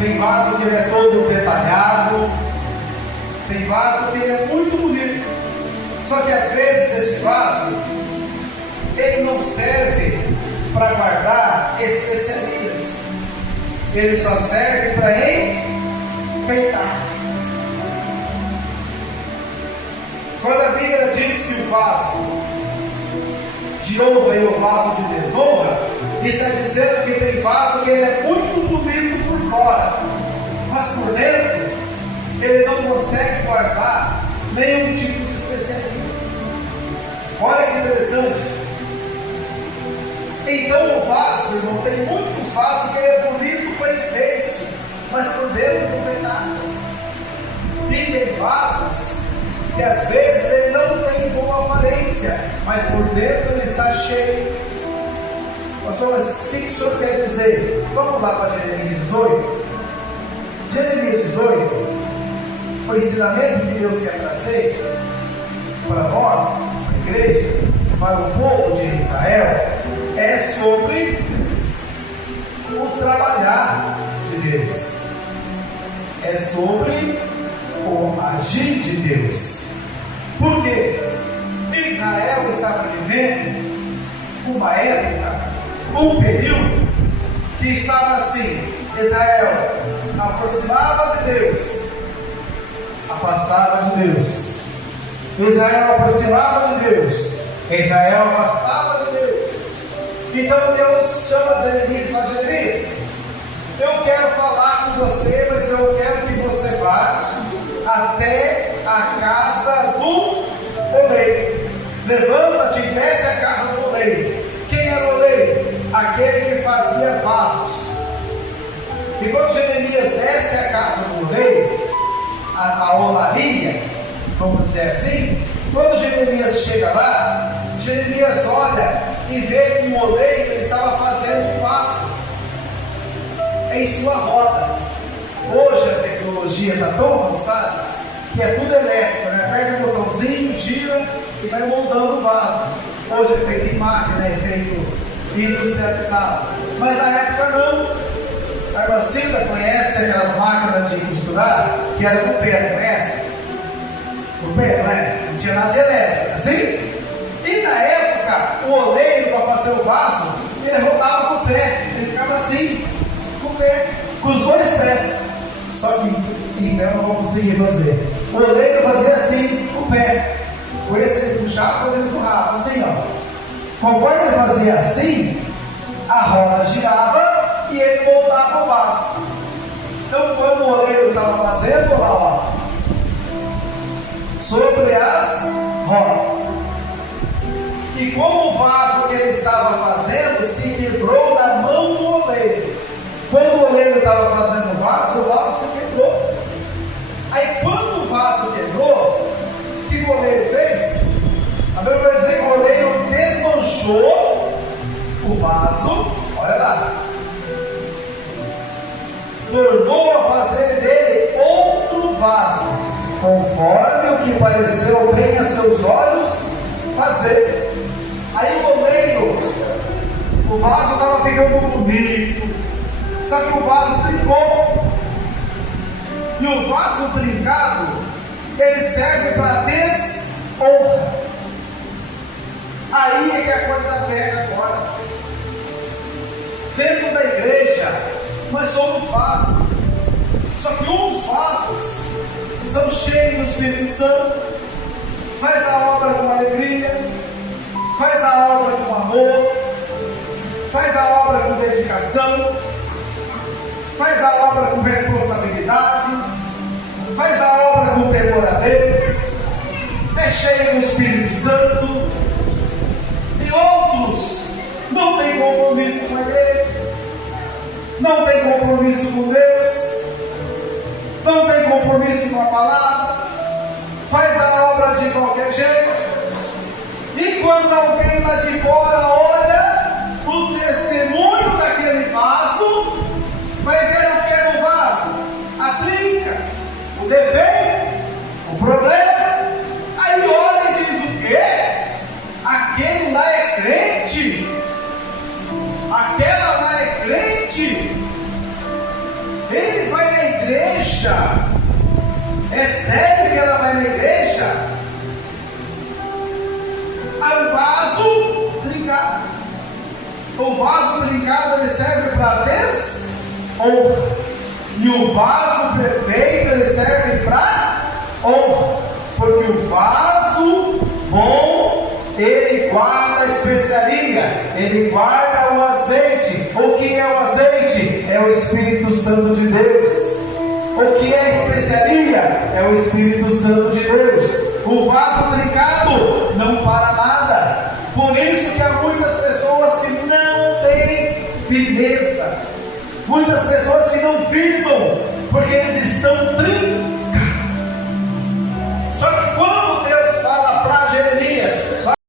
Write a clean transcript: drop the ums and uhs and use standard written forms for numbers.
Tem vaso que ele é todo detalhado, tem vaso que ele é muito bonito. Só que às vezes esse vaso, ele não serve para guardar especiarias. Ele só serve para enfeitar. Quando a Bíblia diz que o vaso de honra e o vaso de desonra, está dizendo que tem vaso que ele é muito bonito por fora, mas por dentro ele não consegue guardar nenhum tipo de especiaria. Olha que interessante. Então o vaso, irmão, tem muitos vasos que ele é bonito para enfeite, mas por dentro não tem nada. E tem vasos que às vezes ele não tem boa aparência, mas por dentro ele está cheio. Pastor, mas o que o senhor quer dizer? Vamos lá para Jeremias 18. Jeremias 18, o ensinamento que Deus quer trazer para nós, a igreja, para o povo de Israel, é sobre o trabalhar de Deus, é sobre o agir de Deus. Por quê? Israel estava vivendo uma época, um período que estava assim: Israel aproximava de Deus, afastava de Deus. Israel aproximava de Deus, Israel afastava de Deus. Então Deus chama Jeremias e fala: Jeremias, eu quero falar com você, mas eu quero que você vá até a casa do oleiro. Levanta-te e desce a casa do oleiro. Quem era o oleiro? Aquele que fazia vasos. E quando Jeremias desce a casa do oleiro, a olaria, vamos dizer assim, quando Jeremias chega lá, Jeremias olha e vê que o oleiro ele estava fazendo um vaso em sua roda. Hoje a tecnologia está tão avançada que é tudo elétrico, né? Aperta o botãozinho, gira e vai moldando o vaso. Hoje é feito em máquina, é feito industrializado. Mas na época não. A irmã Cida conhece aquelas máquinas de costurar que era com pé, conhece? Com pé, não é? Não tinha nada de elétrico, assim? E na época, o oleiro para fazer o vaso, ele rodava com o pé, ele ficava assim, com o pé, com os dois pés. Só que em pé não vou conseguir fazer. O oleiro fazia assim, com o pé. Com esse ele puxava, quando ele empurrava, assim, ó. Conforme ele fazia assim, a roda girava e ele moldava o vaso. Então, quando o oleiro estava fazendo lá, ó, sobre as rodas, e como o vaso que ele estava fazendo se quebrou na mão do oleiro. Quando o oleiro estava fazendo o vaso se quebrou. Aí quando o vaso quebrou, o que o oleiro fez? A Bíblia vai dizer que o oleiro desmanchou o vaso, olha lá, tornou a fazer dele outro vaso, conforme o que pareceu bem a seus olhos fazer. Aí o oleiro, o vaso estava ficando bonito, só que o vaso trincou. E o vaso trincado, ele serve para desonra. Aí é que a coisa pega agora. Dentro da igreja, nós somos vasos. Só que uns vasos estão cheios do Espírito Santo, faz a obra com alegria, faz a obra com amor, faz a obra com dedicação, faz a obra com responsabilidade, faz a obra com temor a Deus, é cheio do Espírito Santo. E outros não têm compromisso com a igreja, não têm compromisso com Deus, não têm compromisso com a palavra, faz a obra de qualquer jeito. E quando alguém lá de fora olha o testemunho daquele vaso, vai ver o que é no vaso: a trinca, o defeito, o problema. Aí olha e diz: o quê? Aquele lá é crente? Aquela lá é crente? Ele vai igreja? É sério que ela vai na igreja? Há um vaso trincado. O vaso trincado ele serve para desonra. E o vaso perfeito ele serve para honra. Porque o vaso bom, ele guarda a especiaria, ele guarda o azeite. O que é o azeite? É o Espírito Santo de Deus. O que é a especiaria? É o Espírito Santo de Deus. O vaso trincado não para nada. Por isso que há muitas pessoas que não têm firmeza, muitas pessoas que não firmam, porque eles estão trincados.